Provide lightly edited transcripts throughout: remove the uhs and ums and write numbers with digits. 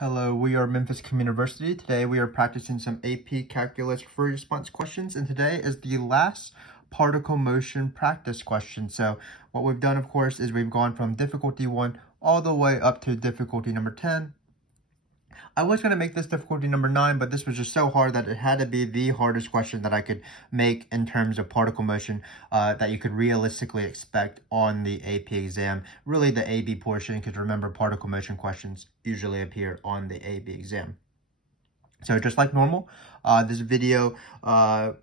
Hello, we are Memphis Communiversity. Today we are practicing some AP Calculus free response questions, and today is the last particle motion practice question. So what we've done, of course, is we've gone from difficulty 1 all the way up to difficulty number 10. I was going to make this difficulty number 9, but this was just so hard that it had to be the hardest question that I could make in terms of particle motion that you could realistically expect on the AP exam. Really the AB portion, because remember, particle motion questions usually appear on the AB exam. So just like normal, this video,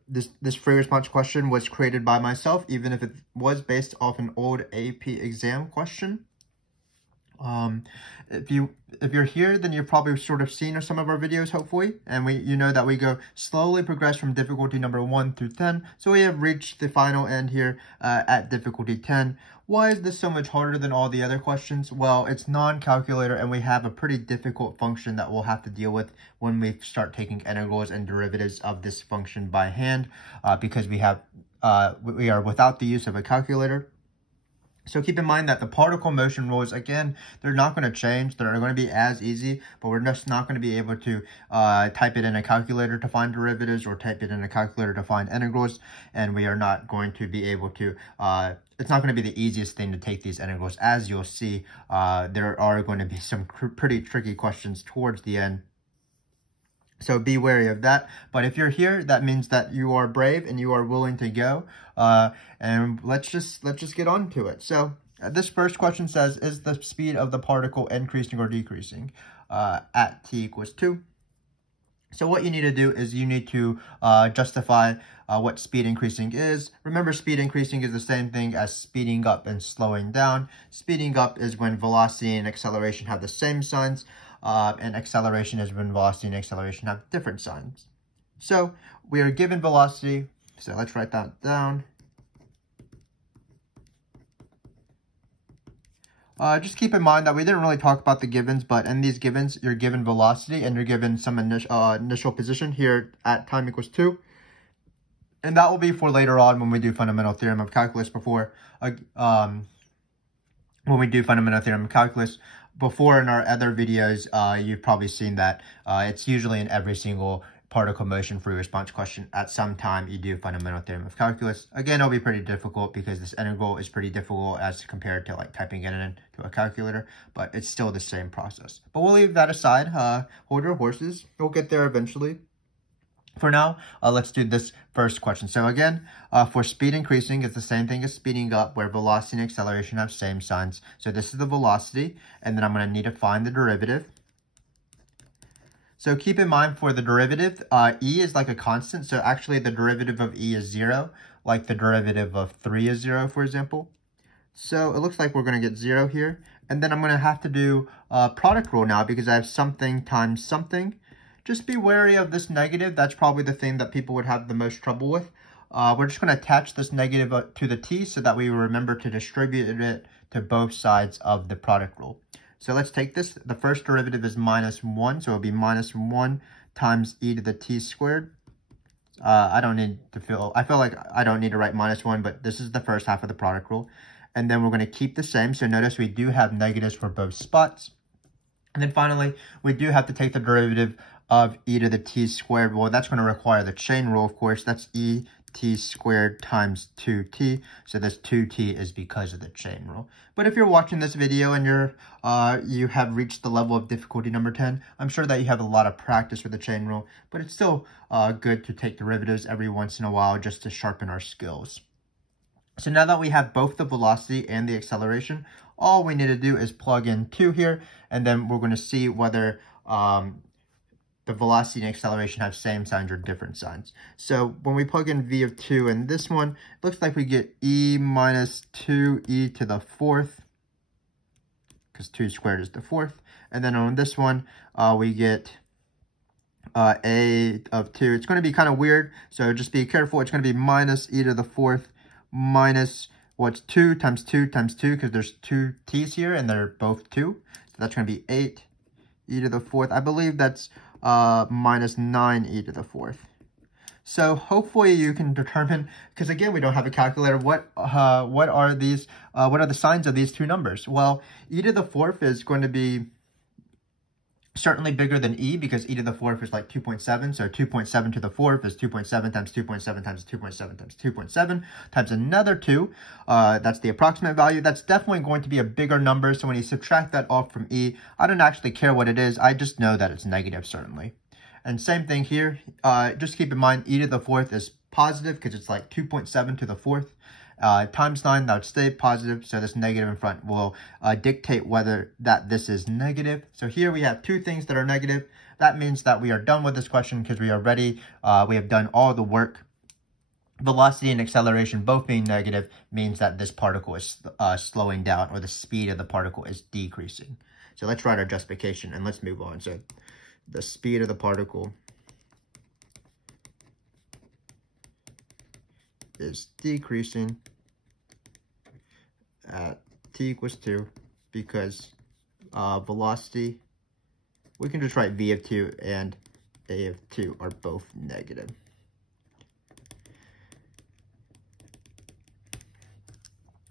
this free response question was created by myself, even if it was based off an old AP exam question. If you're here, then you've probably sort of seen some of our videos, hopefully, and you know that we go slowly progress from difficulty number 1 through 10. So we have reached the final end here at difficulty 10. Why is this so much harder than all the other questions? Well, it's non-calculator, and we have a pretty difficult function that we'll have to deal with when we start taking integrals and derivatives of this function by hand, because we are without the use of a calculator. So keep in mind that the particle motion rules, again, they're not going to change. They're going to be as easy, but we're just not going to be able to type it in a calculator to find derivatives or type it in a calculator to find integrals. And we are not going to be able to, it's not going to be the easiest thing to take these integrals. As you'll see, there are going to be some pretty tricky questions towards the end. So be wary of that. But if you're here, that means that you are brave and you are willing to go. And let's just get on to it. So this first question says, is the speed of the particle increasing or decreasing at t equals 2? So what you need to do is you need to justify what speed increasing is. Remember, speed increasing is the same thing as speeding up and slowing down. Speeding up is when velocity and acceleration have the same signs. And acceleration is when velocity and acceleration have different signs. So we are given velocity. So let's write that down. Just keep in mind that we didn't really talk about the givens, but in these givens, you're given velocity and you're given some initial position here at time equals 2. And that will be for later on when we do fundamental theorem of calculus before, Before in our other videos, you've probably seen that it's usually in every single particle motion free response question. At some time, you do fundamental theorem of calculus. Again, it'll be pretty difficult because this integral is pretty difficult as compared to like typing it into a calculator, but it's still the same process. But we'll leave that aside. Hold your horses. We'll get there eventually. For now, let's do this first question. So again, for speed increasing, it's the same thing as speeding up, where velocity and acceleration have same signs. So this is the velocity, and then I'm going to need to find the derivative. So keep in mind for the derivative, e is like a constant. So actually the derivative of e is 0, like the derivative of 3 is 0, for example. So it looks like we're going to get 0 here. And then I'm going to have to do product rule now because I have something times something. Just be wary of this negative. That's probably the thing that people would have the most trouble with. We're just going to attach this negative to the t so that we remember to distribute it to both sides of the product rule. So let's take this. The first derivative is minus 1, so it'll be minus 1 times e to the t squared. I feel like I don't need to write minus 1, but this is the first half of the product rule. And then we're going to keep the same. So notice we do have negatives for both spots. And then finally, we do have to take the derivative of e to the t squared. Well, that's going to require the chain rule, of course. That's e t squared times 2t. So this 2t is because of the chain rule. But if you're watching this video and you have reached the level of difficulty number 10, I'm sure that you have a lot of practice with the chain rule. But it's still good to take derivatives every once in a while just to sharpen our skills. So now that we have both the velocity and the acceleration, all we need to do is plug in 2 here, and then we're going to see whether the velocity and acceleration have same signs or different signs. So when we plug in v of 2 in this one, it looks like we get e minus 2e to the 4th, because 2 squared is the 4th. And then on this one, we get a of 2. It's going to be kind of weird, so just be careful. It's going to be minus e to the 4th minus, what's 2 times 2 times 2, because there's 2 t's here, and they're both 2. So that's going to be 8 e to the 4th. I believe that's minus 9e to the 4th. So hopefully you can determine, because again, we don't have a calculator, what are the signs of these two numbers? Well, e to the 4th is going to be certainly bigger than e because e to the fourth is like 2.7. So 2.7 to the fourth is 2.7 times 2.7 times 2.7 times 2.7 times another 2. That's the approximate value. That's definitely going to be a bigger number. So when you subtract that off from e, I don't actually care what it is. I just know that it's negative, certainly. And same thing here. Just keep in mind e to the fourth is positive because it's like 2.7 to the fourth. Times 9, that would stay positive, so this negative in front will dictate whether this is negative. So here we have two things that are negative. That means that we are done with this question because we are ready. We have done all the work. Velocity and acceleration both being negative means that this particle is slowing down, or the speed of the particle is decreasing. So let's write our justification and let's move on. So the speed of the particle is decreasing at t equals 2 because velocity, we can just write v of 2 and a of 2 are both negative.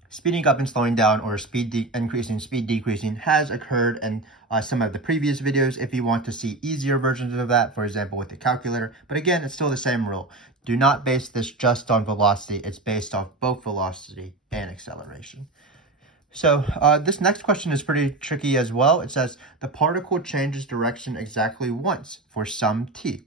Speeding up and slowing down, or speed increasing, speed decreasing, has occurred in some of the previous videos if you want to see easier versions of that, for example with the calculator. But again, it's still the same rule. Do not base this just on velocity. It's based off both velocity and acceleration. So this next question is pretty tricky as well. It says the particle changes direction exactly once for some t,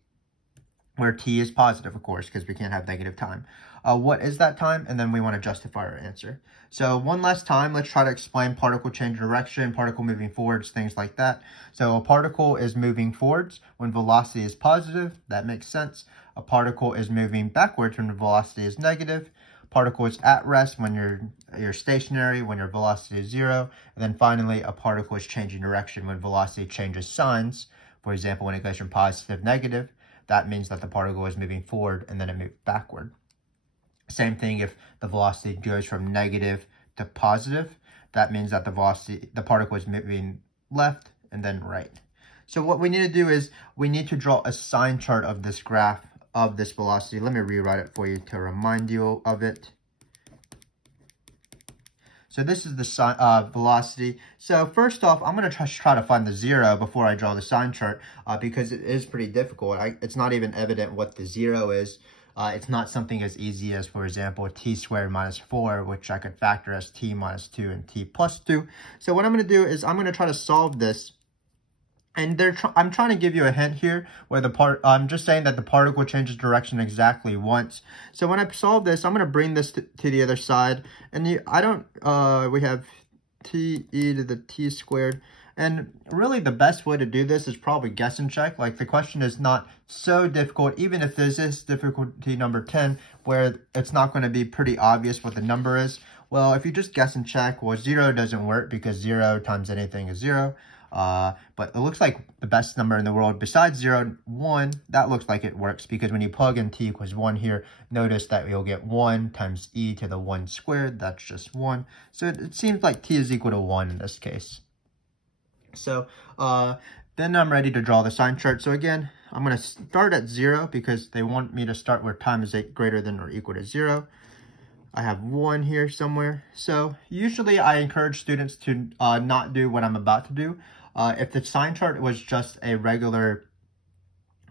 where t is positive, of course, because we can't have negative time. What is that time? And then we want to justify our answer. So one last time, let's try to explain particle change direction, particle moving forwards, things like that. So a particle is moving forwards when velocity is positive. That makes sense. A particle is moving backwards when velocity is negative. Particle is at rest when you're stationary, when your velocity is 0. And then finally, a particle is changing direction when velocity changes signs. For example, when it goes from positive to negative, that means that the particle is moving forward and then it moves backward. Same thing if the velocity goes from negative to positive, that means that the particle is moving left and then right. So what we need to do is we need to draw a sign chart of this graph of this velocity. Let me rewrite it for you to remind you of it. So this is the velocity. So first off, I'm going to try to find the 0 before I draw the sign chart because it is pretty difficult. It's not even evident what the 0 is. It's not something as easy as, for example, t squared minus 4, which I could factor as t minus 2 and t plus 2. So what I'm going to do is I'm going to try to solve this. And I'm trying to give you a hint here where I'm just saying that the particle changes direction exactly once. So when I solve this, I'm going to bring this to the other side. And we have t e to the t squared. And really the best way to do this is probably guess and check. Like the question is not so difficult, even if this is difficulty number 10, where it's not going to be pretty obvious what the number is. Well, if you just guess and check, well, 0 doesn't work because 0 times anything is 0. But it looks like the best number in the world besides 0, 1, that looks like it works because when you plug in t equals 1 here, notice that you'll get 1 times e to the 1 squared. That's just 1. So it seems like t is equal to 1 in this case. So then I'm ready to draw the sign chart. So again, I'm going to start at 0 because they want me to start where time is greater than or equal to 0. I have 1 here somewhere. So usually I encourage students to not do what I'm about to do. If the sign chart was just a regular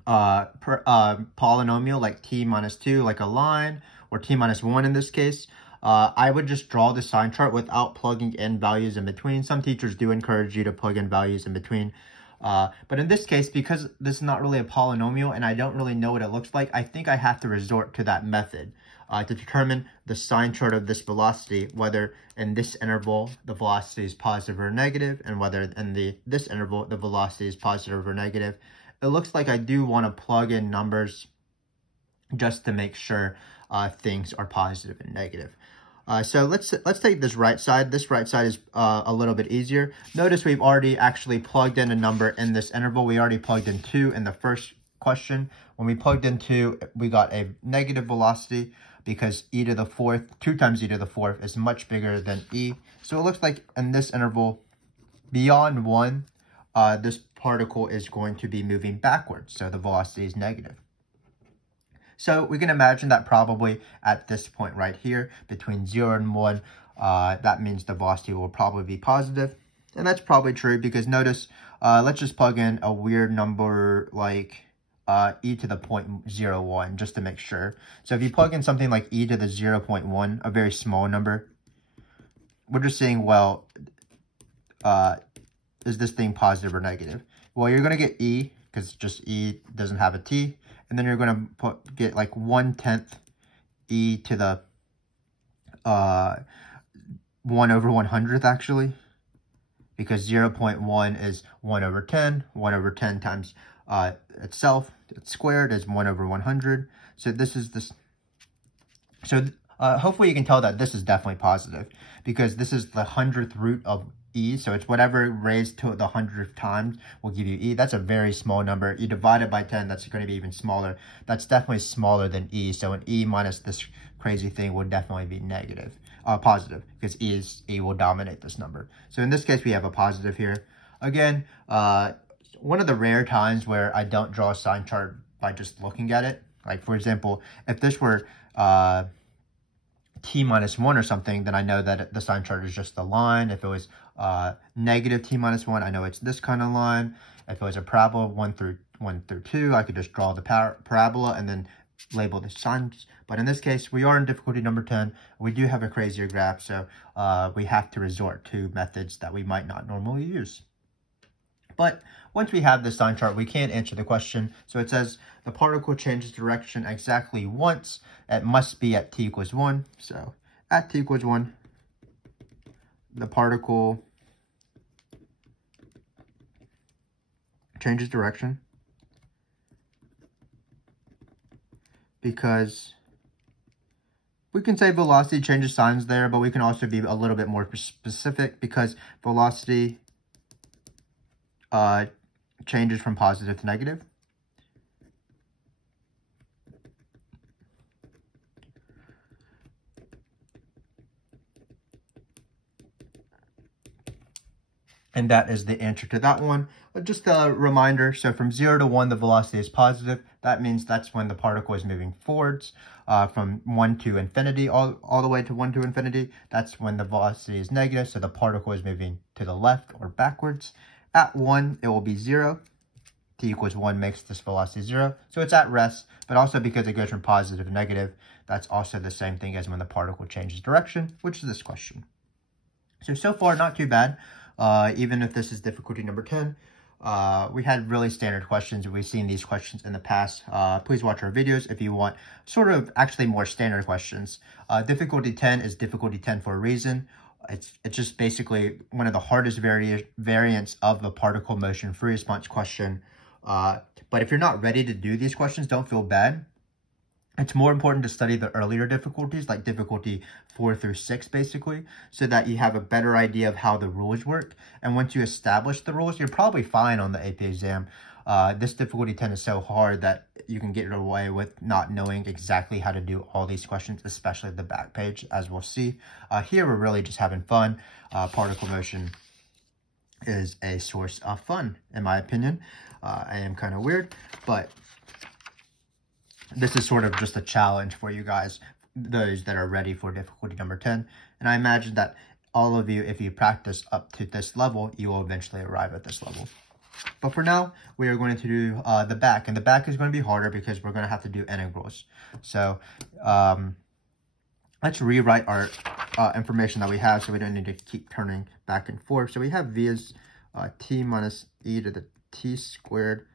polynomial like t minus 2, like a line, or t minus 1 in this case, I would just draw the sign chart without plugging in values in between. Some teachers do encourage you to plug in values in between. But in this case, because this is not really a polynomial and I don't really know what it looks like, I think I have to resort to that method to determine the sign chart of this velocity, whether in this interval the velocity is positive or negative, and whether in this interval the velocity is positive or negative. It looks like I do want to plug in numbers just to make sure things are positive and negative. So let's take this right side. This right side is a little bit easier. Notice we've already actually plugged in a number in this interval. We already plugged in 2 in the first question. When we plugged in 2, we got a negative velocity because e to the 4th, 2 times e to the 4th is much bigger than e. So it looks like in this interval, beyond 1, this particle is going to be moving backwards. So the velocity is negative. So we can imagine that probably at this point right here, between 0 and 1, that means the velocity will probably be positive. And that's probably true because notice, let's just plug in a weird number like e to the 0.01 just to make sure. So if you plug in something like e to the 0.1, a very small number, we're just saying, well, is this thing positive or negative? Well, you're going to get e because just e doesn't have a t. And then you're going to get like 1/10 e to the 1/100th actually. Because 0.1 is 1/10. 1/10 times itself, it's squared, is 1/100. So this is this. So hopefully you can tell that this is definitely positive because this is the 100th root of e. So it's whatever raised to the 100th times will give you e. That's a very small number. You divide it by 10, that's going to be even smaller. That's definitely smaller than e. So an e minus this crazy thing would definitely be negative. Positive, because e will dominate this number. So in this case, we have a positive here. Again, one of the rare times where I don't draw a sign chart by just looking at it. Like, for example, if this were t minus 1 or something, then I know that the sign chart is just a line. If it was negative t minus 1, I know it's this kind of line. If it was a parabola 1 through 2, I could just draw the parabola and then label the signs. But in this case, we are in difficulty number 10. We do have a crazier graph, so we have to resort to methods that we might not normally use. But once we have the sign chart, we can answer the question. So it says the particle changes direction exactly once. It must be at t equals 1. So at t equals 1, the particle changes direction. Because we can say velocity changes signs there, but we can also be a little bit more specific because velocity changes from positive to negative. And that is the answer to that one. Just a reminder, so from 0 to 1, the velocity is positive. That means that's when the particle is moving forwards. From 1 to infinity, all the way to 1 to infinity, that's when the velocity is negative, so the particle is moving to the left or backwards. At 1, it will be 0. T equals 1 makes this velocity 0. So it's at rest, but also because it goes from positive to negative, that's also the same thing as when the particle changes direction, which is this question. So far, not too bad. Even if this is difficulty number 10, we had really standard questions. We've seen these questions in the past. Please watch our videos if you want sort of actually more standard questions. Difficulty 10 is difficulty 10 for a reason. It's just basically one of the hardest variants of the particle motion free response question. But if you're not ready to do these questions, don't feel bad. It's more important to study the earlier difficulties, like difficulty 4 through 6, basically, so that you have a better idea of how the rules work. And once you establish the rules, you're probably fine on the AP exam. This difficulty 10 is so hard that you can get away with not knowing exactly how to do all these questions, especially the back page, as we'll see. Here, we're really just having fun. Particle motion is a source of fun, in my opinion. I am kind of weird, but this is sort of just a challenge for you guys, those that are ready for difficulty number 10. And I imagine that all of you, if you practice up to this level, you will eventually arrive at this level. But for now, we are going to do the back. And the back is going to be harder because we're going to have to do integrals. So let's rewrite our information that we have so we don't need to keep turning back and forth. So we have v is t minus e to the t squared.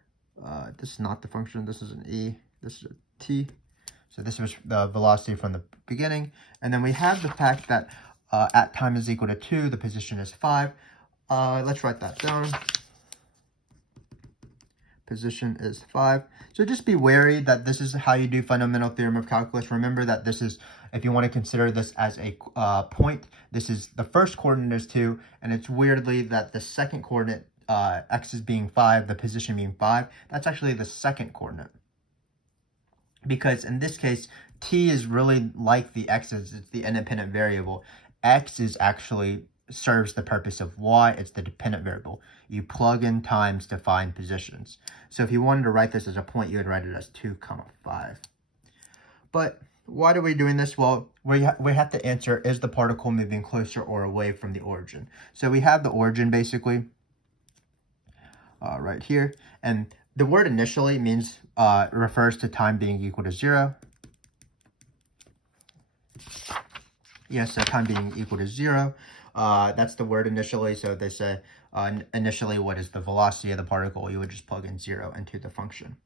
This is not the function. This is an e. This is a t. So this was the velocity from the beginning. And then we have the fact that at time is equal to 2, the position is 5. Let's write that down. Position is 5. So just be wary that this is how you do fundamental theorem of calculus. Remember that this is, if you want to consider this as a point, this is the first coordinate is 2. And it's weirdly that the second coordinate, x is being 5, the position being 5, that's actually the second coordinate. Because in this case, t is really like the x's, it's the independent variable. X is actually serves the purpose of y, it's the dependent variable. You plug in times to find positions. So if you wanted to write this as a point, you would write it as 2, 5. But why are we doing this? Well, we have to answer, is the particle moving closer or away from the origin? So we have the origin basically right here. And the word initially means, refers to time being equal to 0. Yes, so time being equal to 0. That's the word initially. So they say initially, what is the velocity of the particle? You would just plug in 0 into the function.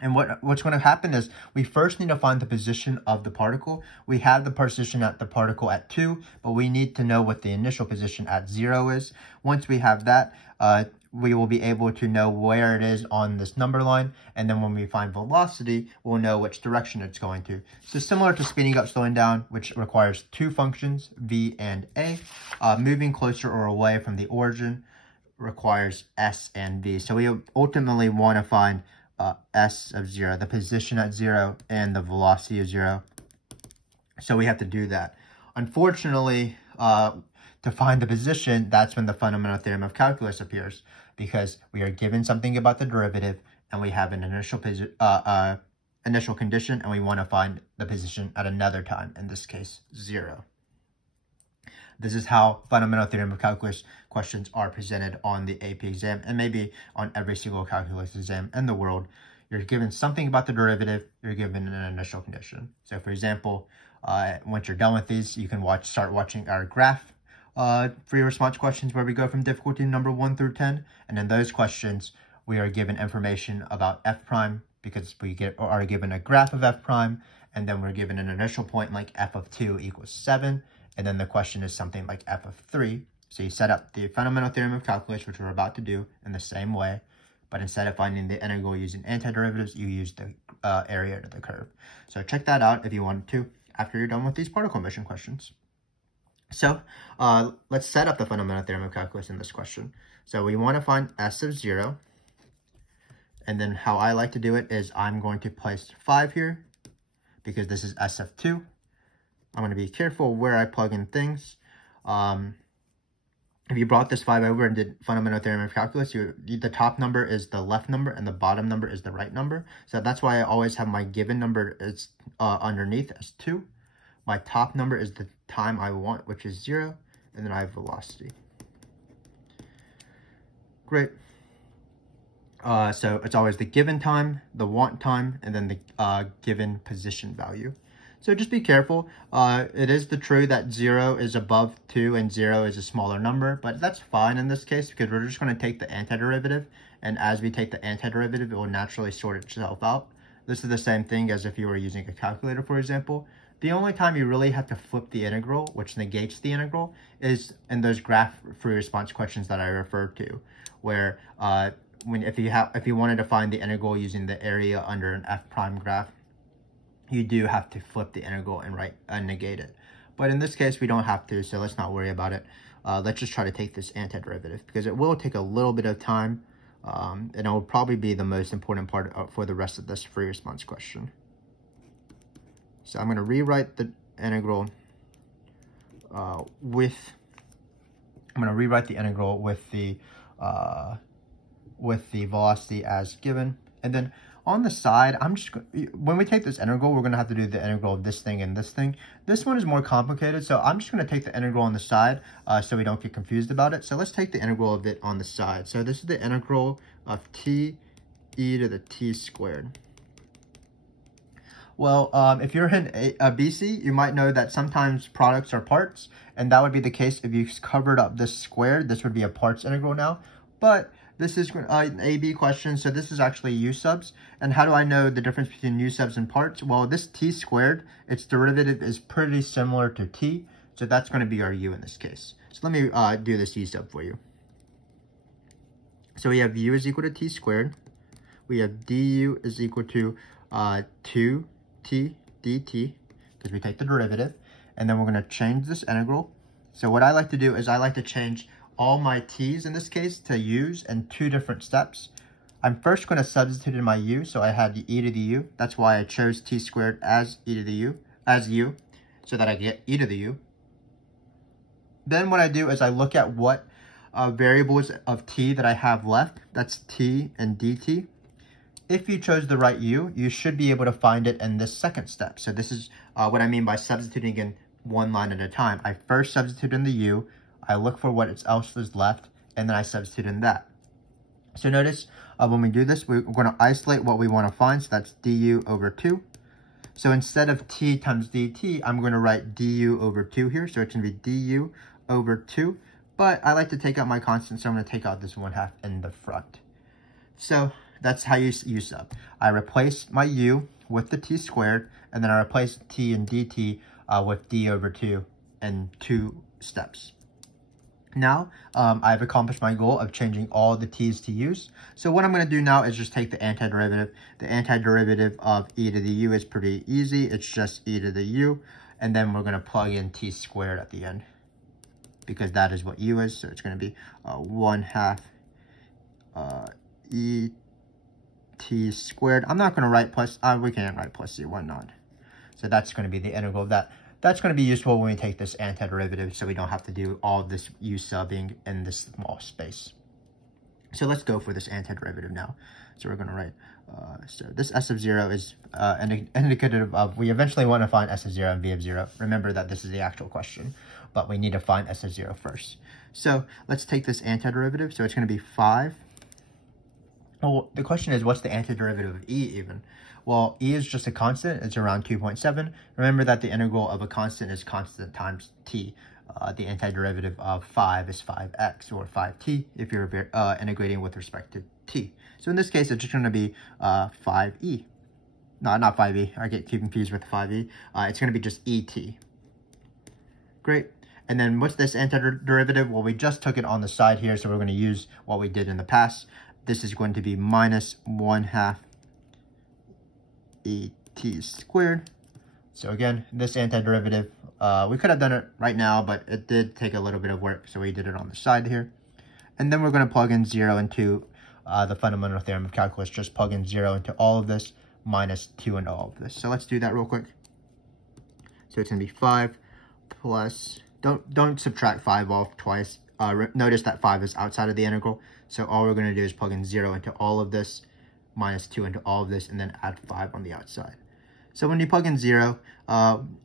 And what's going to happen is we first need to find the position of the particle. We have the position at the particle at 2, but we need to know what the initial position at 0 is. Once we have that, we will be able to know where it is on this number line. And then when we find velocity, we'll know which direction it's going to. So similar to speeding up, slowing down, which requires two functions, v and a, moving closer or away from the origin requires s and v. So we ultimately want to find s of 0, the position at 0, and the velocity of 0. So we have to do that. Unfortunately, to find the position, that's when the fundamental theorem of calculus appears, because we are given something about the derivative, and we have an initial condition, and we want to find the position at another time, in this case, 0. This is how fundamental theorem of calculus questions are presented on the AP exam, and maybe on every single calculus exam in the world. You're given something about the derivative, you're given an initial condition. So for example, once you're done with these, you can start watching our graph free response questions, where we go from difficulty number 1 through 10. And in those questions, we are given information about f prime, because we are given a graph of f prime, and then we're given an initial point like f of 2 equals 7. And then the question is something like f of 3. So you set up the fundamental theorem of calculus, which we're about to do, in the same way. But instead of finding the integral using antiderivatives, you use the area under the curve. So check that out if you want to after you're done with these particle motion questions. So let's set up the fundamental theorem of calculus in this question. So we want to find s of 0. And then how I like to do it is I'm going to place 5 here, because this is s of 2. I'm going to be careful where I plug in things. If you brought this 5 over and did fundamental theorem of calculus, the top number is the left number and the bottom number is the right number. So that's why I always have my given number is underneath as 2. My top number is the time I want, which is 0. And then I have velocity. Great. So it's always the given time, the want time, and then the given position value. So just be careful. It is true that 0 is above 2 and 0 is a smaller number, but that's fine in this case, because we're just going to take the antiderivative. And as we take the antiderivative, it will naturally sort itself out. This is the same thing as if you were using a calculator, for example. The only time you really have to flip the integral, which negates the integral, is in those graph free response questions that I referred to, where if you wanted to find the integral using the area under an f prime graph, you do have to flip the integral and negate it. But in this case, we don't have to, so let's not worry about it. Let's just try to take this antiderivative, because it will take a little bit of time, and it will probably be the most important part for the rest of this free response question. So I'm going to rewrite the integral with the velocity as given, and then on the side, when we take this integral, we're going to have to do the integral of this thing and this thing. This one is more complicated, so I'm just going to take the integral on the side so we don't get confused about it. So let's take the integral of it on the side. So this is the integral of t e to the t squared. Well, if you're in BC, you might know that sometimes products are parts, and that would be the case if you covered up this squared. This would be a parts integral now, but this is an AB question, so this is actually u subs. And how do I know the difference between u subs and parts? Well, this t squared, its derivative is pretty similar to t, so that's going to be our u in this case. So let me do this u sub for you. So we have u is equal to t squared. We have du is equal to 2t dt, because we take the derivative. And then we're going to change this integral. So what I like to do is I like to change all my t's in this case to u's in 2 different steps. I'm first going to substitute in my u, so I had the e to the u. That's why I chose t squared as e to the u, so that I get e to the u. Then what I do is I look at what variables of t that I have left. That's t and dt. if you chose the right u, you should be able to find it in this second step. So this is what I mean by substituting in one line at a time. I first substitute in the u, I look for what else is left, and then I substitute in that. So notice when we do this, we're going to isolate what we want to find. So that's du over 2. So instead of t times dt, I'm going to write du over 2 here. So it's going to be du over 2. But I like to take out my constant, so I'm going to take out this 1/2 in the front. So that's how you sub. I replace my u with the t squared, and then I replace t and dt with d over 2 in 2 steps. Now, I've accomplished my goal of changing all the t's to u's. So what I'm going to do now is just take the antiderivative. The antiderivative of e to the u is pretty easy. It's just e to the u. And then we're going to plug in t squared at the end, because that is what u is. So it's going to be 1/2 e t squared. I'm not going to write plus, we can't write plus c, why not? So that's going to be the integral of that. That's going to be useful when we take this antiderivative, so we don't have to do all this u subbing in this small space. So let's go for this antiderivative now. So we're going to write, so this s of 0 is an indicative of, we eventually want to find s of 0 and v of 0. Remember that this is the actual question, but we need to find s of 0 first. So let's take this antiderivative. So it's going to be 5. Well, the question is, what's the antiderivative of e even? Well, e is just a constant. It's around 2.7. Remember that the integral of a constant is constant times t. The antiderivative of 5 is 5x, or 5t, if you're integrating with respect to t. So in this case, it's just going to be 5e. No, not 5e. I get confused with 5e. It's going to be just et. Great. And then what's this antiderivative? Well, we just took it on the side here, so we're going to use what we did in the past. This is going to be minus 1/2 et squared. So again, this antiderivative, we could have done it right now, but it did take a little bit of work, so we did it on the side here. And then we're going to plug in 0 into the fundamental theorem of calculus. Just plug in 0 into all of this, minus 2 into all of this. So let's do that real quick. So it's going to be 5 plus, don't subtract 5 off twice. Notice that 5 is outside of the integral. So all we're going to do is plug in 0 into all of this, minus 2 into all of this, and then add 5 on the outside. So when you plug in 0,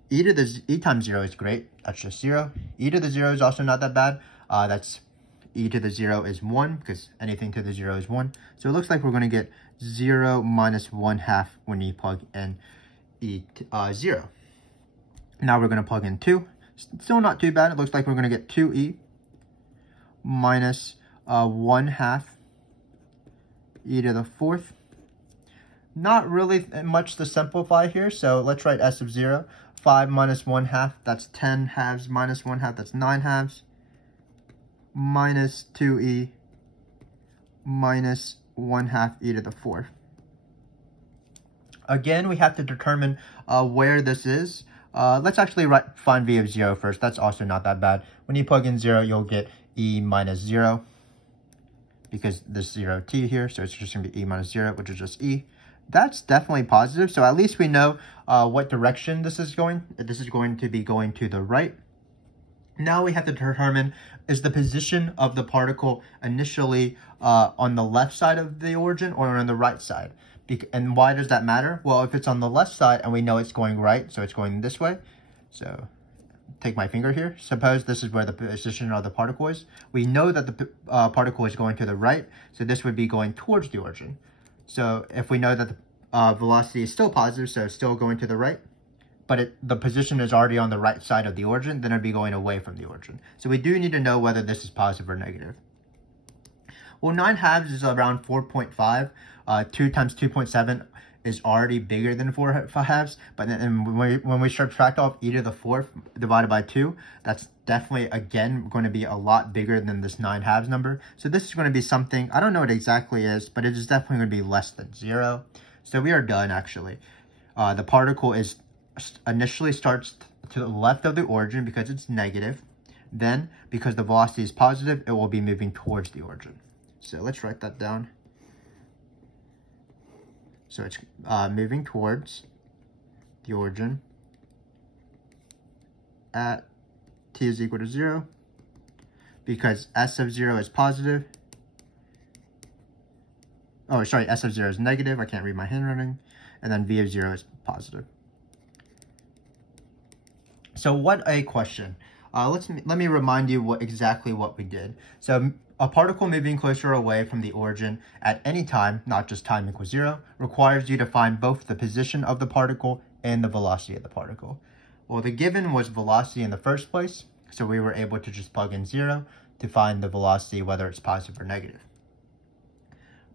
e times 0 is great. That's just 0. E to the 0 is also not that bad. That's e to the 0 is 1, because anything to the 0 is 1. So it looks like we're going to get 0 minus 1/2 when you plug in 0. Now we're going to plug in 2. Still not too bad. It looks like we're going to get 2e minus 1/2 e to the 4th. Not really much to simplify here, so let's write s of 0. 5 minus 1/2, that's 10 halves, minus 1/2, that's 9 halves, minus 2e minus 1/2 e to the 4th. Again, we have to determine where this is. Let's actually find v of 0 first. That's also not that bad. When you plug in 0, you'll get e minus 0, because there's 0t here, so it's just going to be e minus 0, which is just e. That's definitely positive, so at least we know what direction this is going. This is going to be going to the right. Now we have to determine, is the position of the particle initially on the left side of the origin or on the right side? And why does that matter? Well, if it's on the left side and we know it's going right, so it's going this way. So take my finger here. Suppose this is where the position of the particle is. We know that the particle is going to the right, so this would be going towards the origin. So if we know that the velocity is still positive, so it's still going to the right, but the position is already on the right side of the origin, then it'd be going away from the origin. So we do need to know whether this is positive or negative. Well, 9 halves is around 4.5. 2 times 2.7 is already bigger than 4 halves, but then when we subtract off e to the 4th divided by 2, that's definitely, again, going to be a lot bigger than this 9 halves number. So this is going to be something, I don't know what it exactly is, but it is definitely going to be less than 0. So we are done, actually. The particle initially starts to the left of the origin because it's negative. Then, because the velocity is positive, it will be moving towards the origin. So let's write that down. So it's moving towards the origin at t is equal to 0, because s of 0 is positive oh, sorry, S of 0 is negative. I can't read my handwriting. And then V of 0 is positive. So what a question. Let me remind you exactly what we did. So a particle moving closer or away from the origin at any time, not just time equals 0, requires you to find both the position of the particle and the velocity of the particle. Well, the given was velocity in the first place, so we were able to just plug in 0 to find the velocity, whether it's positive or negative.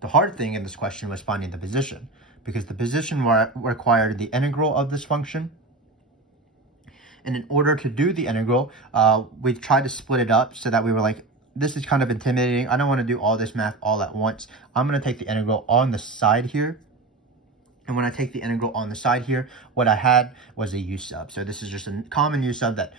The hard thing in this question was finding the position, because the position required the integral of this function. And in order to do the integral, we tried to split it up so that we were like, this is kind of intimidating. I don't want to do all this math all at once. I'm going to take the integral on the side here. And when I take the integral on the side here, what I had was a u sub. So this is just a common u sub that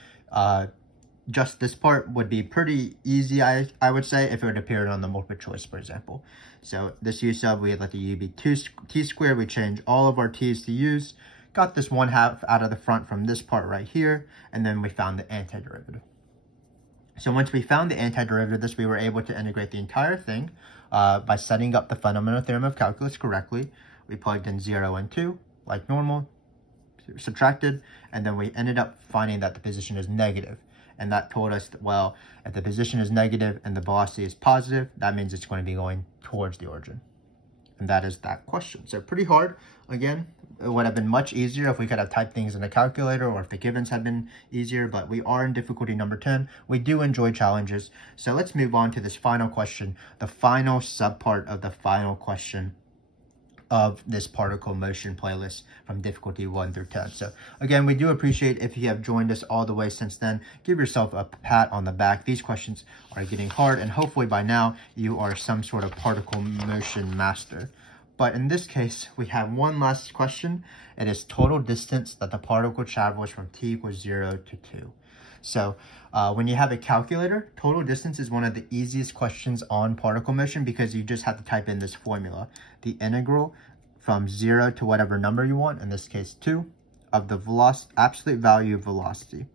just this part would be pretty easy, I would say, if it would appear on the multiple choice, for example. So this u sub, we let the u be t squared. We change all of our t's to u's. Got this 1/2 out of the front from this part right here, and then we found the antiderivative. So once we found the antiderivative of this, we were able to integrate the entire thing by setting up the fundamental theorem of calculus correctly. We plugged in 0 and 2, like normal, subtracted, and then we ended up finding that the position is negative. And that told us that, well, if the position is negative and the velocity is positive, that means it's going to be going towards the origin. And that is that question. So pretty hard. Again, it would have been much easier if we could have typed things in a calculator or if the givens had been easier, but we are in difficulty number 10. We do enjoy challenges. So let's move on to this final question, the final subpart of the final question of this particle motion playlist from difficulty 1 through 10. So again, we do appreciate if you have joined us all the way since then. Give yourself a pat on the back. These questions are getting hard, and hopefully by now you are some sort of particle motion master. But in this case, we have one last question. It is total distance that the particle travels from t equals 0 to 2. So when you have a calculator, total distance is one of the easiest questions on particle motion because you just have to type in this formula. The integral from 0 to whatever number you want, in this case 2, of the absolute value of velocity.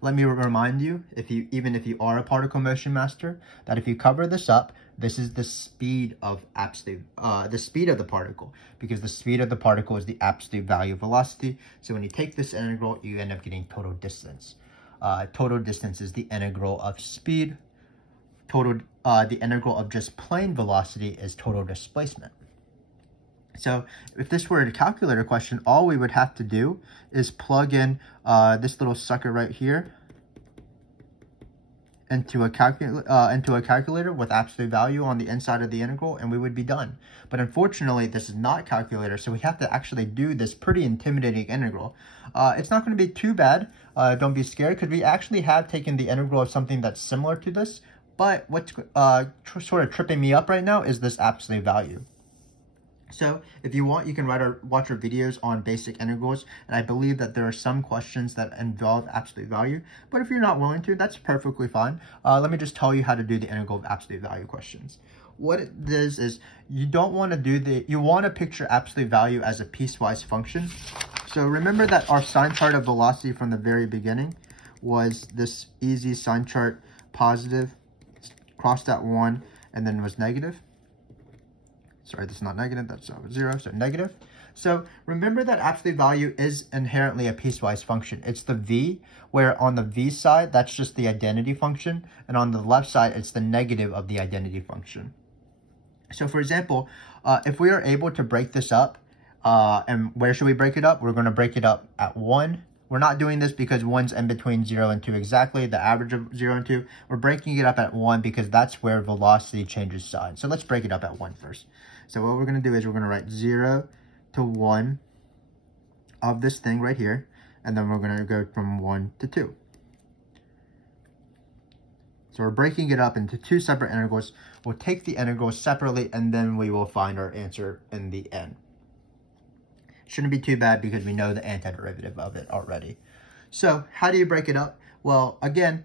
Let me remind you, even if you are a particle motion master, that if you cover this up, this is the speed of the speed of the particle, because the speed of the particle is the absolute value of velocity. So when you take this integral, you end up getting total distance. Total distance is the integral of speed. The integral of just plain velocity is total displacement. So if this were a calculator question, all we would have to do is plug in this little sucker right here into a calculator with absolute value on the inside of the integral, and we would be done. But unfortunately, this is not calculator, so we have to actually do this pretty intimidating integral. It's not going to be too bad. Don't be scared, because we actually have taken the integral of something that's similar to this, but what's sort of tripping me up right now is this absolute value. So if you want, you can watch our videos on basic integrals, and I believe that there are some questions that involve absolute value, but if you're not willing to, that's perfectly fine. Let me just tell you how to do the integral of absolute value questions. What it is you don't want to you want to picture absolute value as a piecewise function. So remember that our sign chart of velocity from the very beginning was this easy sign chart, positive, crossed at 1, and then was negative. Sorry, that's not negative, that's 0, so negative. So remember that absolute value is inherently a piecewise function. It's the v, where on the v side, that's just the identity function, and on the left side, it's the negative of the identity function. So for example, if we are able to break this up, and where should we break it up? We're going to break it up at 1. We're not doing this because 1's in between 0 and 2 exactly, the average of 0 and 2. We're breaking it up at 1 because that's where velocity changes sign. So let's break it up at 1 first. So what we're going to do is we're going to write 0 to 1 of this thing right here, and then we're going to go from 1 to 2. So we're breaking it up into 2 separate integrals. We'll take the integrals separately, and then we will find our answer in the end. Shouldn't be too bad because we know the antiderivative of it already. So how do you break it up? Well, again,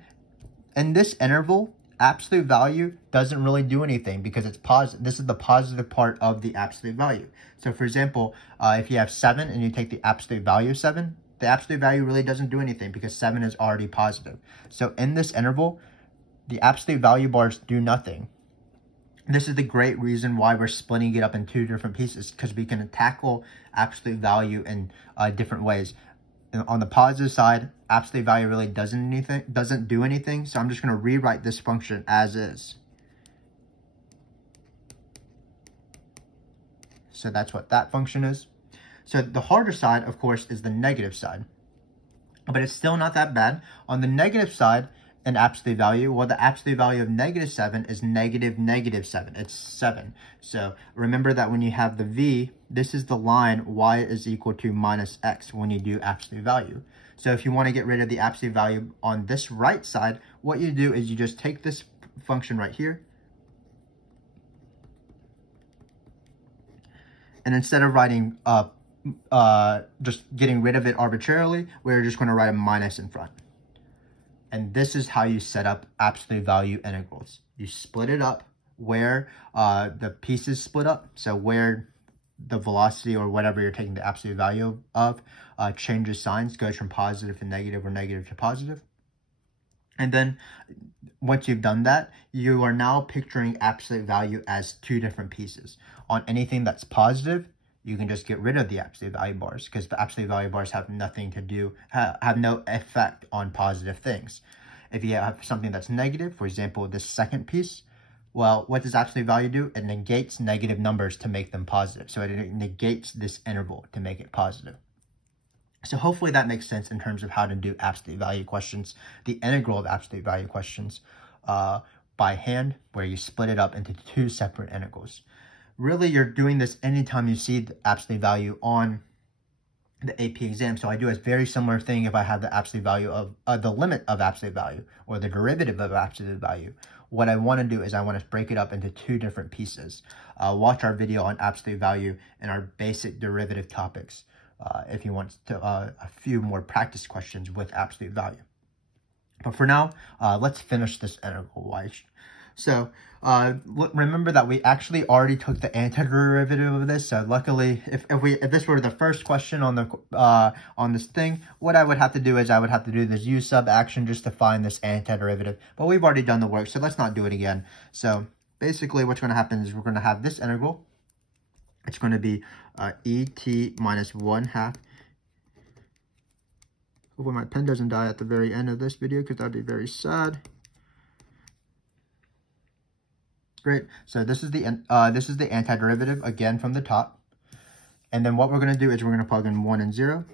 in this interval, absolute value doesn't really do anything because it's positive. This is the positive part of the absolute value. So for example, if you have 7 and you take the absolute value of 7, the absolute value really doesn't do anything because 7 is already positive. So in this interval, the absolute value bars do nothing. This is the great reason why we're splitting it up in two different pieces, because we can tackle absolute value in different ways. And on the positive side, absolute value really doesn't do anything. So I'm just going to rewrite this function as is. So that's what that function is. So the harder side, of course, is the negative side. But it's still not that bad. On the negative side, an absolute value, well, the absolute value of -7 is -7. It's 7. So remember that when you have the v, this is the line y is equal to minus x when you do absolute value. So if you want to get rid of the absolute value on this right side, what you do is you just take this function right here, and instead of writing just getting rid of it arbitrarily, we're just going to write a minus in front. And this is how you set up absolute value integrals. You split it up where the pieces split up. So where the velocity or whatever you're taking the absolute value of changes signs, goes from positive to negative or negative to positive. And then once you've done that, you are now picturing absolute value as two different pieces. On anything that's positive, you can just get rid of the absolute value bars, because the absolute value bars have nothing to do, have no effect on positive things. If you have something that's negative, for example, this second piece, well, what does absolute value do? It negates negative numbers to make them positive. So it negates this interval to make it positive. So hopefully that makes sense in terms of how to do absolute value questions, the integral of absolute value questions by hand, where you split it up into two separate integrals. Really, you're doing this anytime you see the absolute value on the AP exam. So I do a very similar thing if I have the absolute value of the limit of absolute value or the derivative of absolute value. What I want to do is I want to break it up into two different pieces. Watch our video on absolute value and our basic derivative topics if you want to, a few more practice questions with absolute value. But for now, let's finish this integral. So remember that we actually already took the antiderivative of this. So luckily, if this were the first question on the on this thing, what I would have to do is I would have to do this u sub action just to find this antiderivative. But we've already done the work, so let's not do it again. So basically, what's going to happen is we're going to have this integral. It's going to be et minus 1/2. Hopefully my pen doesn't die at the very end of this video, because that'd be very sad. Great. So this is the antiderivative again from the top. And then what we're going to do is we're going to plug in 1 and 0.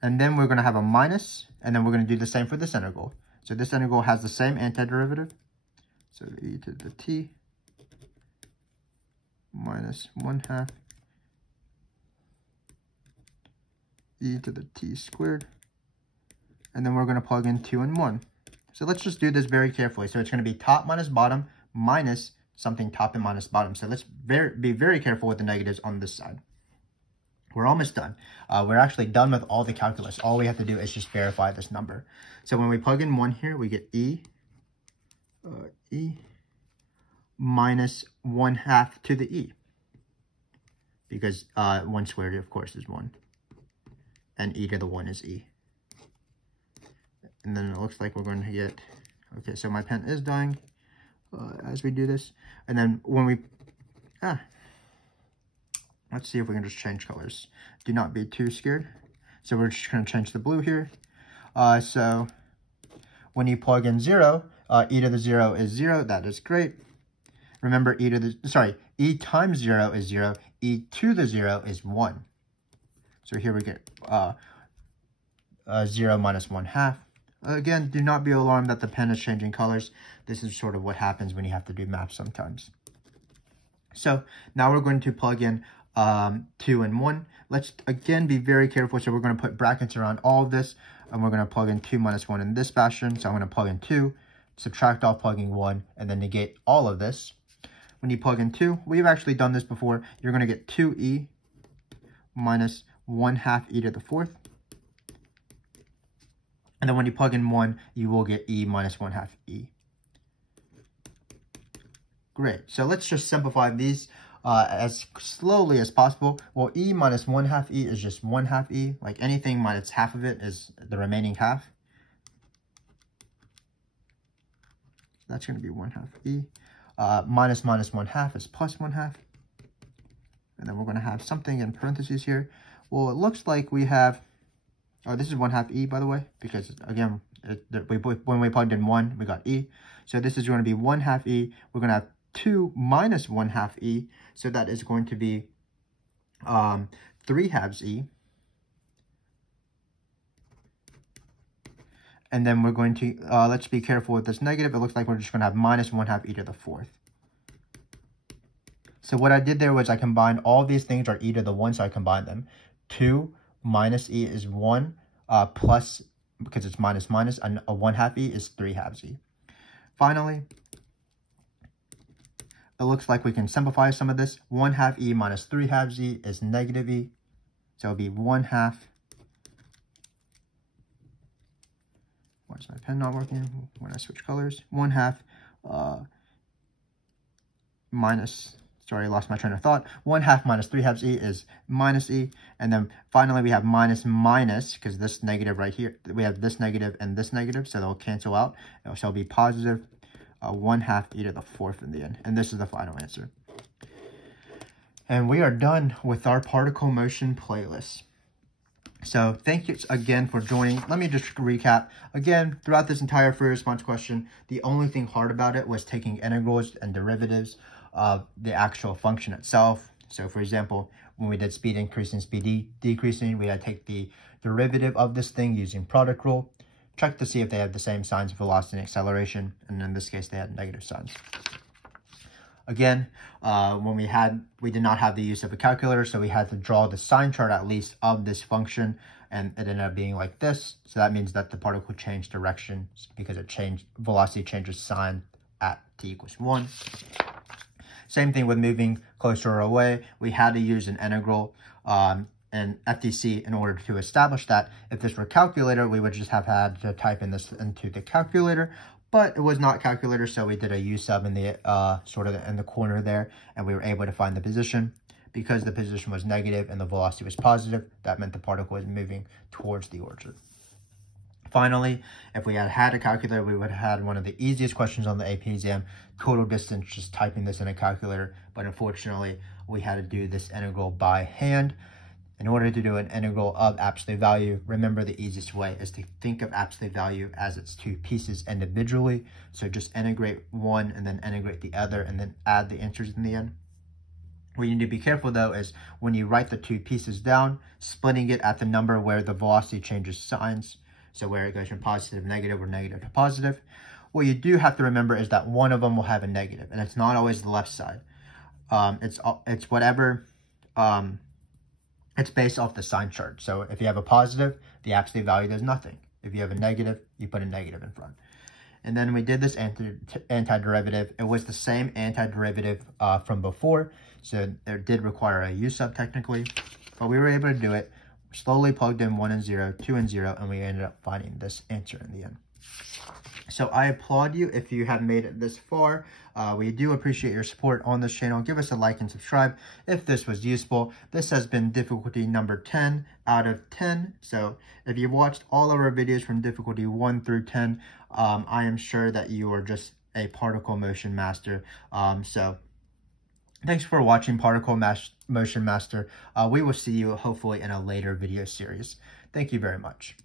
And then we're going to have a minus, and then we're going to do the same for this integral. So this integral has the same antiderivative. So e to the t minus 1/2 e to the t squared. And then we're going to plug in 2 and 1. So let's just do this very carefully. So it's going to be top minus bottom minus something top and minus bottom. So let's be very careful with the negatives on this side. We're almost done. We're actually done with all the calculus. All we have to do is just verify this number. So when we plug in 1 here, we get e minus 1/2 to the e. Because 1 squared, of course, is 1. And e to the 1 is e. And then it looks like we're going to get, okay, so my pen is dying as we do this. And then when we, let's see if we can just change colors. Do not be too scared. So we're just going to change the blue here. So when you plug in 0, e to the 0 is 0. That is great. Remember, e times 0 is 0. E to the 0 is 1. So here we get 0 minus 1/2. Again, do not be alarmed that the pen is changing colors. This is sort of what happens when you have to do math sometimes. So now we're going to plug in 2 and 1. Let's again be very careful. So we're going to put brackets around all of this, and we're going to plug in 2 minus 1 in this fashion. So I'm going to plug in 2, subtract off plugging 1, and then negate all of this. When you plug in 2, we've actually done this before. You're going to get 2e minus 1/2 e to the 4th. And then when you plug in 1, you will get e minus 1/2 e. Great. So let's just simplify these as slowly as possible. Well, e minus 1/2 e is just 1/2 e. Like anything minus half of it is the remaining half. That's going to be 1/2 e. Minus 1/2 is plus 1/2. And then we're going to have something in parentheses here. Well, it looks like we have, oh, this is 1/2 e, by the way, because again, when we plugged in 1, we got e. So this is going to be 1/2 e. We're going to have 2 minus 1/2 e. So that is going to be 3/2 e. And then we're going to, let's be careful with this negative. It looks like we're just going to have minus 1/2 e to the 4th. So what I did there was I combined all these things are e to the 1, so I combined them. 2 minus e is 1, plus, because it's minus minus, and a 1/2 e is 3/2 e. Finally, it looks like we can simplify some of this. 1/2 e minus 3/2 e is negative e. So it'll be 1/2. Why is my pen not working when I switch colors? 1/2 minus, sorry, I lost my train of thought. 1/2 minus 3/2 e is minus e. And then finally we have minus minus, because this negative right here, we have this negative and this negative, so they'll cancel out. So it'll be positive 1/2 e to the 4th in the end. And this is the final answer. And we are done with our particle motion playlist. So thank you again for joining. Let me just recap. Again, throughout this entire free response question, the only thing hard about it was taking integrals and derivatives of the actual function itself. So for example, when we did speed increasing, speed decreasing, we had to take the derivative of this thing using product rule, check to see if they have the same signs of velocity and acceleration, and in this case, they had negative signs. Again, when we did not have the use of a calculator, so we had to draw the sign chart at least of this function, and it ended up being like this. So that means that the particle changed direction because velocity changes sign at t equals 1. Same thing with moving closer or away. We had to use an integral and FTC in order to establish that. If this were a calculator, we would just have had to type in this into the calculator. But it was not calculator, so we did a U sub in the sort of in the corner there, and we were able to find the position. Because the position was negative and the velocity was positive, that meant the particle was moving towards the origin. Finally, if we had had a calculator, we would have had one of the easiest questions on the AP exam, total distance, just typing this in a calculator. But unfortunately, we had to do this integral by hand. In order to do an integral of absolute value, remember the easiest way is to think of absolute value as its two pieces individually. So just integrate one and then integrate the other and then add the answers in the end. What you need to be careful though is when you write the two pieces down, splitting it at the number where the velocity changes signs. So where it goes from positive to negative or negative to positive. What you do have to remember is that one of them will have a negative, and it's not always the left side. It's whatever, it's based off the sign chart. So if you have a positive, the absolute value does nothing. If you have a negative, you put a negative in front. And then we did this antiderivative. It was the same antiderivative from before. So it did require a U sub technically, but we were able to do it. Slowly plugged in 1 and 0, 2 and 0, and we ended up finding this answer in the end. So I applaud you if you have made it this far. We do appreciate your support on this channel. Give us a like and subscribe if this was useful. This has been difficulty number 10 out of 10. So if you've watched all of our videos from difficulty 1 through 10, I am sure that you are just a particle motion master. So thanks for watching Particle Motion Master. We will see you hopefully in a later video series. Thank you very much.